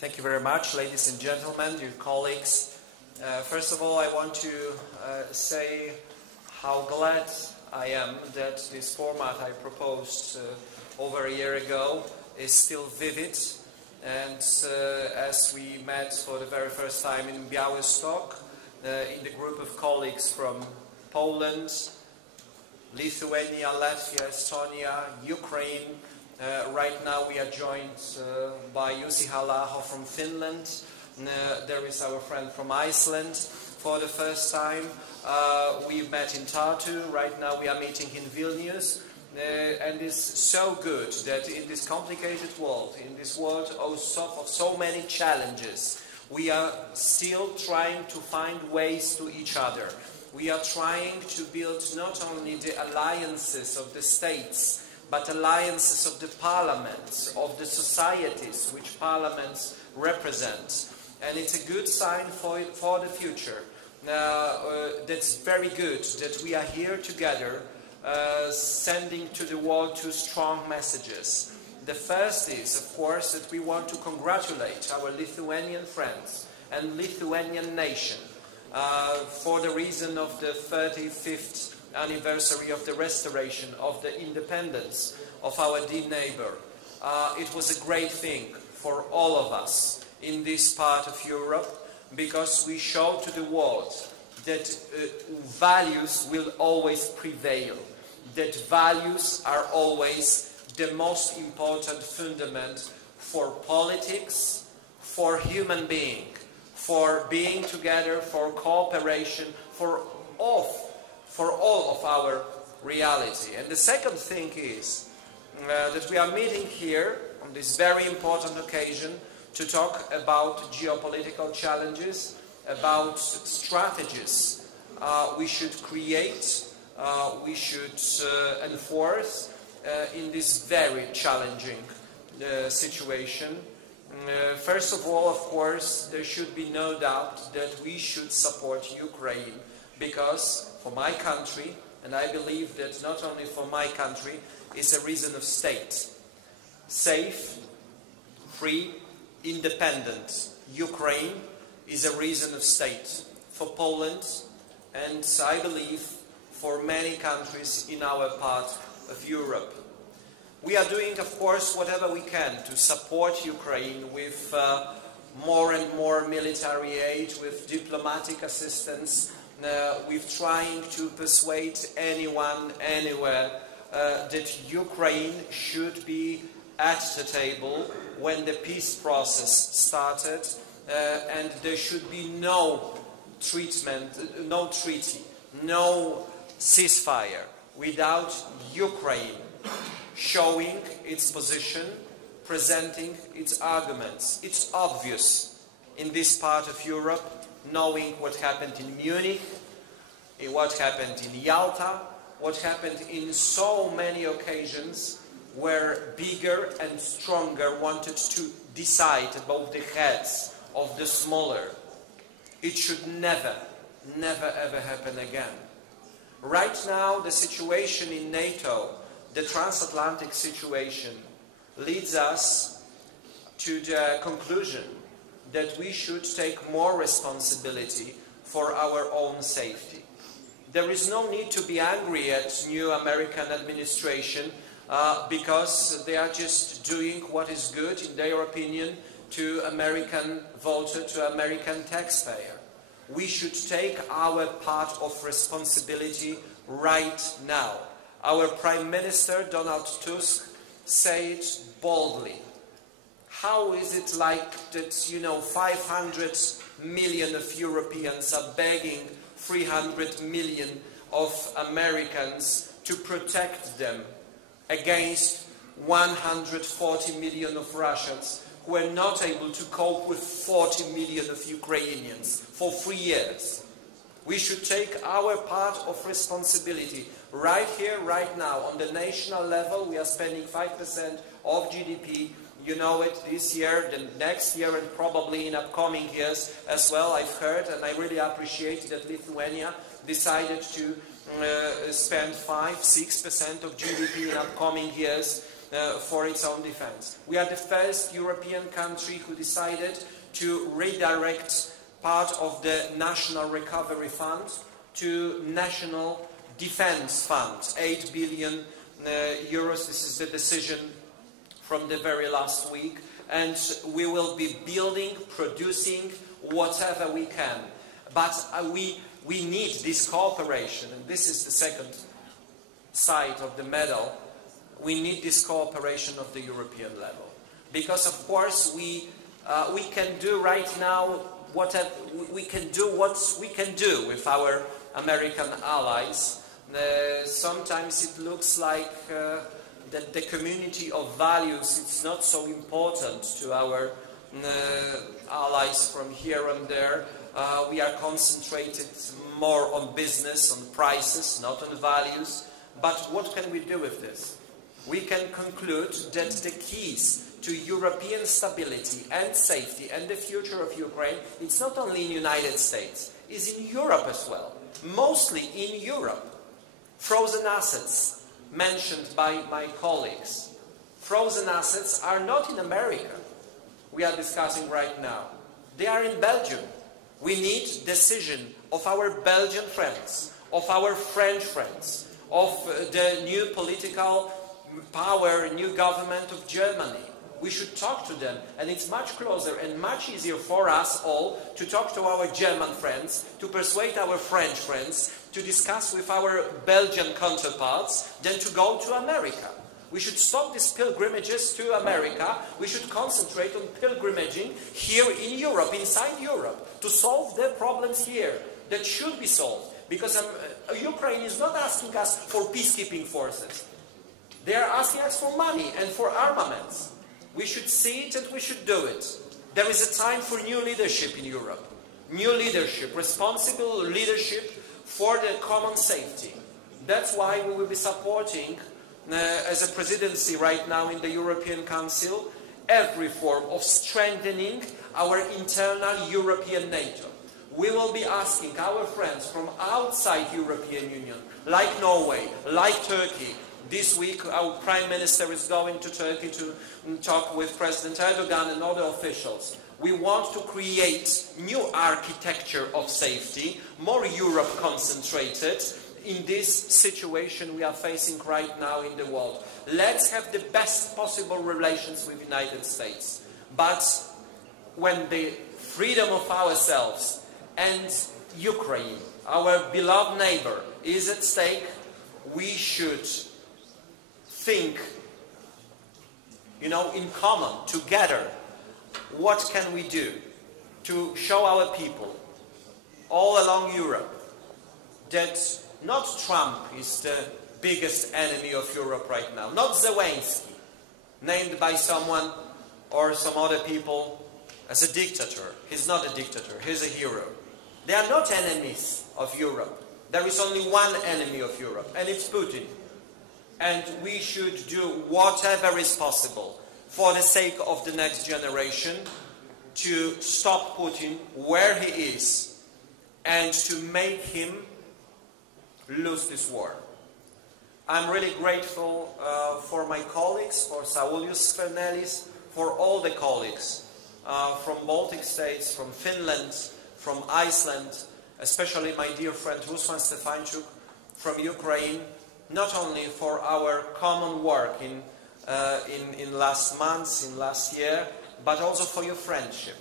Thank you very much, ladies and gentlemen, dear colleagues. First of all, I want to say how glad I am that this format I proposed over a year ago is still vivid. And as we met for the very first time in Białystok, in the group of colleagues from Poland, Lithuania, Latvia, Estonia, Ukraine. Right now we are joined by Jussi Halla-aho from Finland. There is our friend from Iceland for the first time. We met in Tartu. Right now we are meeting in Vilnius. And it's so good that in this complicated world, in this world of so many challenges, we are still trying to find ways to each other. We are trying to build not only the alliances of the states, but alliances of the parliaments, of the societies which parliaments represent. And it's a good sign for the future. That's very good that we are here together, sending to the world two strong messages. The first is, of course, that we want to congratulate our Lithuanian friends and Lithuanian nation for the reason of the 35th anniversary of the restoration of the independence of our dear neighbor. It was a great thing for all of us in this part of Europe, because we show to the world that values will always prevail, that values are always the most important fundament for politics, for human being, for being together, for cooperation, for all of our reality. And the second thing is that we are meeting here on this very important occasion to talk about geopolitical challenges, about strategies we should create, we should enforce in this very challenging situation. First of all, of course, there should be no doubt that we should support Ukraine, because for my country, and I believe that not only for my country, it's a reason of state. Safe, free, independent Ukraine is a reason of state for Poland, and I believe for many countries in our part of Europe. We are doing, of course, whatever we can to support Ukraine with more and more military aid, with diplomatic assistance, with trying to persuade anyone, anywhere, that Ukraine should be at the table when the peace process started, and there should be no treatment, no treaty, no ceasefire without Ukraine showing its position, presenting its arguments. It's obvious in this part of Europe, knowing what happened in Munich, what happened in Yalta, what happened in so many occasions where bigger and stronger wanted to decide about the heads of the smaller. It should never, never ever happen again. Right now, the situation in NATO, the transatlantic situation, leads us to the conclusion that we should take more responsibility for our own safety. There is no need to be angry at new American administration because they are just doing what is good, in their opinion, to American voter, to American taxpayer. We should take our part of responsibility right now. Our Prime Minister, Donald Tusk, said boldly. How is it like that, 500 million of Europeans are begging 300 million of Americans to protect them against 140 million of Russians who are not able to cope with 40 million of Ukrainians for 3 years? We should take our part of responsibility right here, right now. On the national level, we are spending 5% of GDP. You know it, this year, the next year, and probably in upcoming years as well. I've heard, and I really appreciate that Lithuania decided to spend 5-6% of GDP in upcoming years for its own defense. We are the first European country who decided to redirect part of the National Recovery Fund to National Defense Fund, 8 billion euros. This is the decision from the very last week. And we will be building, producing whatever we can. But we need this cooperation, and this is the second side of the medal. We need this cooperation of the European level. Because of course we can do right now what we can do with our American allies. Sometimes it looks like that the community of values is not so important to our allies from here and there. We are concentrated more on business, on prices, not on values. But what can we do with this? We can conclude that the keys to European stability and safety and the future of Ukraine, it's not only in the United States, it's in Europe as well. Mostly in Europe. Frozen assets, mentioned by my colleagues. Frozen assets are not in America, we are discussing right now. They are in Belgium. We need decision of our Belgian friends, of our French friends, of the new political power, new government of Germany. We should talk to them, and it's much closer and much easier for us all to talk to our German friends, to persuade our French friends, to discuss with our Belgian counterparts, than to go to America. We should stop these pilgrimages to America. We should concentrate on pilgrimaging here in Europe, inside Europe, to solve the problems here that should be solved. Because Ukraine is not asking us for peacekeeping forces. They are asking us for money and for armaments. We should see it and we should do it. There is a time for new leadership in Europe. New leadership, responsible leadership for the common safety. That's why we will be supporting, as a presidency right now in the European Council, every form of strengthening our internal European NATO. We will be asking our friends from outside European Union, like Norway, like Turkey. This week our Prime Minister is going to Turkey to talk with President Erdogan and other officials. We want to create new architecture of safety, more Europe concentrated in this situation we are facing right now in the world. Let's have the best possible relations with the United States. But when the freedom of ourselves and Ukraine, our beloved neighbor, is at stake, we should think, in common, together, what can we do to show our people all along Europe that not Trump is the biggest enemy of Europe right now, not Zelensky, named by someone or some other people as a dictator. He's not a dictator, he's a hero. They are not enemies of Europe. There is only one enemy of Europe, and it's Putin. And we should do whatever is possible for the sake of the next generation to stop Putin where he is and to make him lose this war. I'm really grateful for my colleagues, for Saulius Skvernelis, for all the colleagues from Baltic states, from Finland, from Iceland, especially my dear friend Ruslan Stefanchuk from Ukraine, not only for our common work in last months, in last year, but also for your friendship.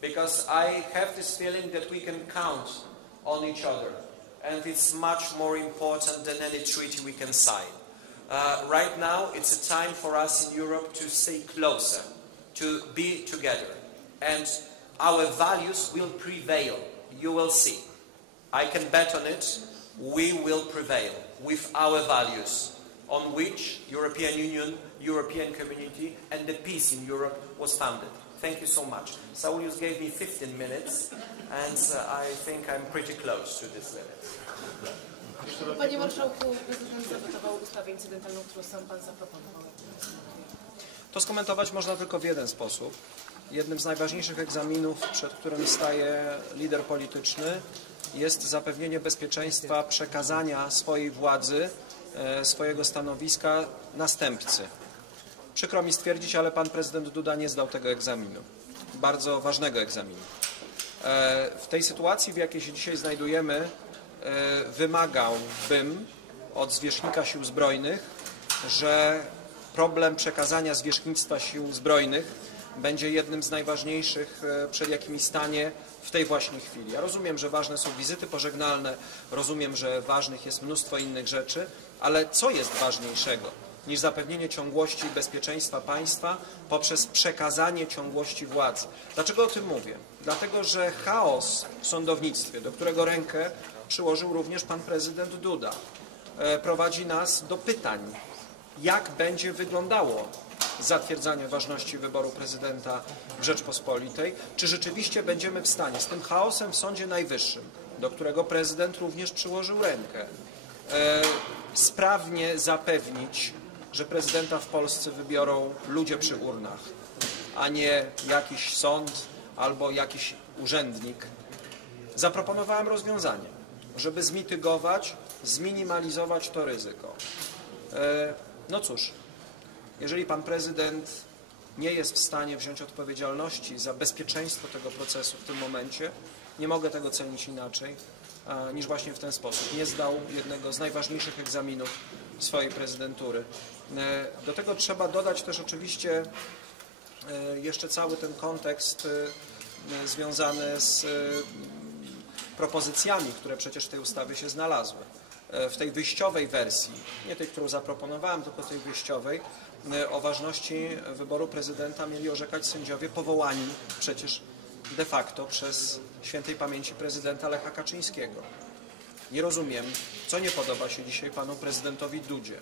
Because I have this feeling that we can count on each other. And it's much more important than any treaty we can sign. Right now, it's a time for us in Europe to stay closer, to be together. And our values will prevail. You will see. I can bet on it. We will prevail with our values, on which European Union, European community, and the peace in Europe was founded. Thank you so much. Saulius gave me 15 minutes, and I think I'm pretty close to this limit. Panie Marszałku, prezydent zawetował ustawę incydentalną, którą sam Pan zaproponował. To skomentować można tylko w jeden sposób. Jednym z najważniejszych egzaminów, przed którym staje lider polityczny, jest zapewnienie bezpieczeństwa przekazania swojej władzy, swojego stanowiska następcy. Przykro mi stwierdzić, ale pan prezydent Duda nie zdał tego egzaminu, bardzo ważnego egzaminu. W tej sytuacji, w jakiej się dzisiaj znajdujemy, wymagałbym od zwierzchnika sił zbrojnych, że problem przekazania zwierzchnictwa sił zbrojnych będzie jednym z najważniejszych, przed jakimi stanie w tej właśnie chwili. Ja rozumiem, że ważne są wizyty pożegnalne, rozumiem, że ważnych jest mnóstwo innych rzeczy, ale co jest ważniejszego niż zapewnienie ciągłości i bezpieczeństwa państwa poprzez przekazanie ciągłości władzy? Dlaczego o tym mówię? Dlatego, że chaos w sądownictwie, do którego rękę przyłożył również pan prezydent Duda, prowadzi nas do pytań, jak będzie wyglądało zatwierdzanie ważności wyboru prezydenta w Rzeczpospolitej, czy rzeczywiście będziemy w stanie z tym chaosem w Sądzie Najwyższym, do którego prezydent również przyłożył rękę, sprawnie zapewnić, że prezydenta w Polsce wybiorą ludzie przy urnach, a nie jakiś sąd albo jakiś urzędnik. Zaproponowałem rozwiązanie, żeby zmitygować, zminimalizować to ryzyko. No cóż, jeżeli pan prezydent nie jest w stanie wziąć odpowiedzialności za bezpieczeństwo tego procesu w tym momencie, nie mogę tego cenić inaczej niż właśnie w ten sposób. Nie zdał jednego z najważniejszych egzaminów swojej prezydentury. Do tego trzeba dodać też oczywiście jeszcze cały ten kontekst związany z propozycjami, które przecież w tej ustawie się znalazły. W tej wyjściowej wersji, nie tej, którą zaproponowałem, tylko tej wyjściowej, o ważności wyboru prezydenta mieli orzekać sędziowie powołani przecież de facto przez świętej pamięci prezydenta Lecha Kaczyńskiego. Nie rozumiem, co nie podoba się dzisiaj panu prezydentowi Dudzie,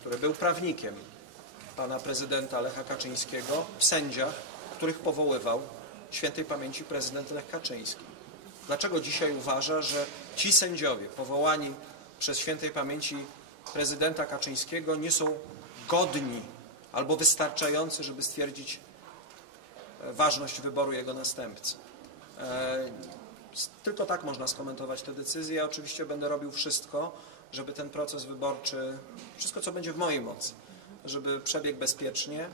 który był prawnikiem pana prezydenta Lecha Kaczyńskiego, w sędziach, których powoływał świętej pamięci prezydent Lech Kaczyński. Dlaczego dzisiaj uważa, że ci sędziowie powołani przez świętej pamięci prezydenta Kaczyńskiego nie są godni albo wystarczający, żeby stwierdzić ważność wyboru jego następcy? Tylko tak można skomentować tę decyzję. Ja oczywiście będę robił wszystko, żeby ten proces wyborczy, wszystko co będzie w mojej mocy, żeby przebiegł bezpiecznie,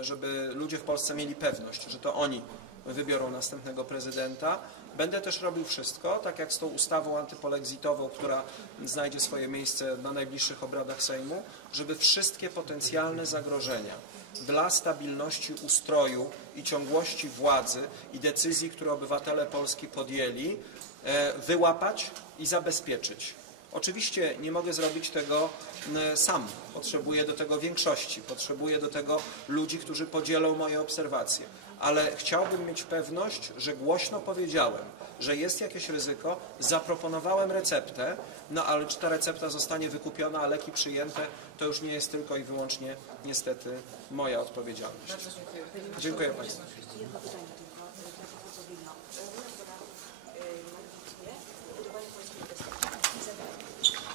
żeby ludzie w Polsce mieli pewność, że to oni wybiorą następnego prezydenta. Będę też robił wszystko, tak jak z tą ustawą antypolexitową, która znajdzie swoje miejsce na najbliższych obradach Sejmu, żeby wszystkie potencjalne zagrożenia dla stabilności ustroju i ciągłości władzy i decyzji, które obywatele Polski podjęli, wyłapać i zabezpieczyć. Oczywiście nie mogę zrobić tego sam. Potrzebuję do tego większości, potrzebuję do tego ludzi, którzy podzielą moje obserwacje. Ale chciałbym mieć pewność, że głośno powiedziałem, że jest jakieś ryzyko, zaproponowałem receptę, no ale czy ta recepta zostanie wykupiona, a leki przyjęte, to już nie jest tylko i wyłącznie niestety moja odpowiedzialność. Bardzo dziękuję. Dziękuję Państwu. Jedno pytanie tylko.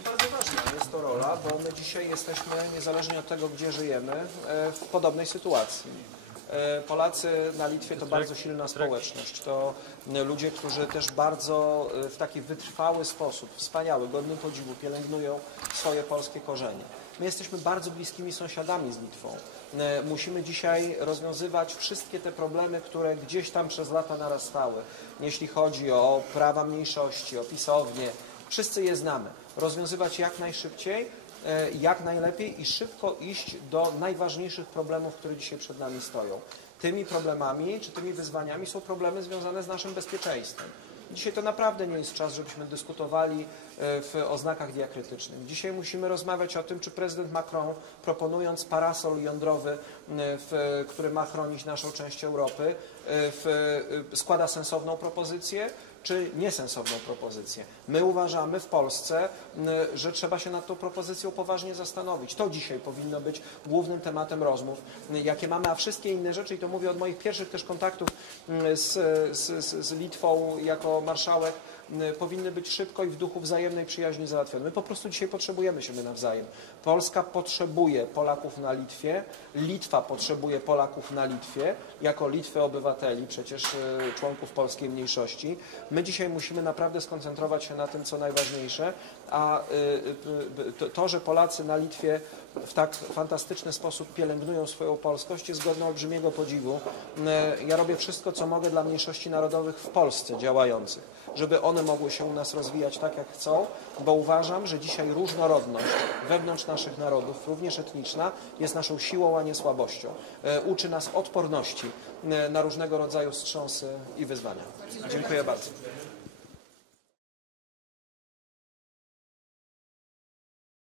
Bardzo ważna jest to rola, bo my dzisiaj jesteśmy, niezależnie od tego, gdzie żyjemy, w podobnej sytuacji. Polacy na Litwie to bardzo silna społeczność. To ludzie, którzy też bardzo w taki wytrwały sposób, wspaniały, godny podziwu, pielęgnują swoje polskie korzenie. My jesteśmy bardzo bliskimi sąsiadami z Litwą. Musimy dzisiaj rozwiązywać wszystkie te problemy, które gdzieś tam przez lata narastały. Jeśli chodzi o prawa mniejszości, o pisownie, wszyscy je znamy. Rozwiązywać jak najszybciej, jak najlepiej i szybko iść do najważniejszych problemów, które dzisiaj przed nami stoją. Tymi problemami czy tymi wyzwaniami są problemy związane z naszym bezpieczeństwem. Dzisiaj to naprawdę nie jest czas, żebyśmy dyskutowali w oznakach diakrytycznych. Dzisiaj musimy rozmawiać o tym, czy prezydent Macron, proponując parasol jądrowy, który ma chronić naszą część Europy, składa sensowną propozycję, czy niesensowną propozycję. My uważamy w Polsce, że trzeba się nad tą propozycją poważnie zastanowić. To dzisiaj powinno być głównym tematem rozmów, jakie mamy, a wszystkie inne rzeczy, i to mówię od moich pierwszych też kontaktów z Litwą jako marszałek, powinny być szybko i w duchu wzajemnej przyjaźni załatwione. My po prostu dzisiaj potrzebujemy siebie nawzajem. Polska potrzebuje Polaków na Litwie, Litwa potrzebuje Polaków na Litwie, jako Litwy obywateli, przecież członków polskiej mniejszości. My dzisiaj musimy naprawdę skoncentrować się na tym, co najważniejsze, a to, że Polacy na Litwie w tak fantastyczny sposób pielęgnują swoją polskość, jest godne olbrzymiego podziwu. Ja robię wszystko, co mogę dla mniejszości narodowych w Polsce działających, żeby one mogły się u nas rozwijać tak, jak chcą, bo uważam, że dzisiaj różnorodność wewnątrz naszych narodów, również etniczna, jest naszą siłą, a nie słabością. Uczy nas odporności na różnego rodzaju wstrząsy i wyzwania. Dziękuję bardzo.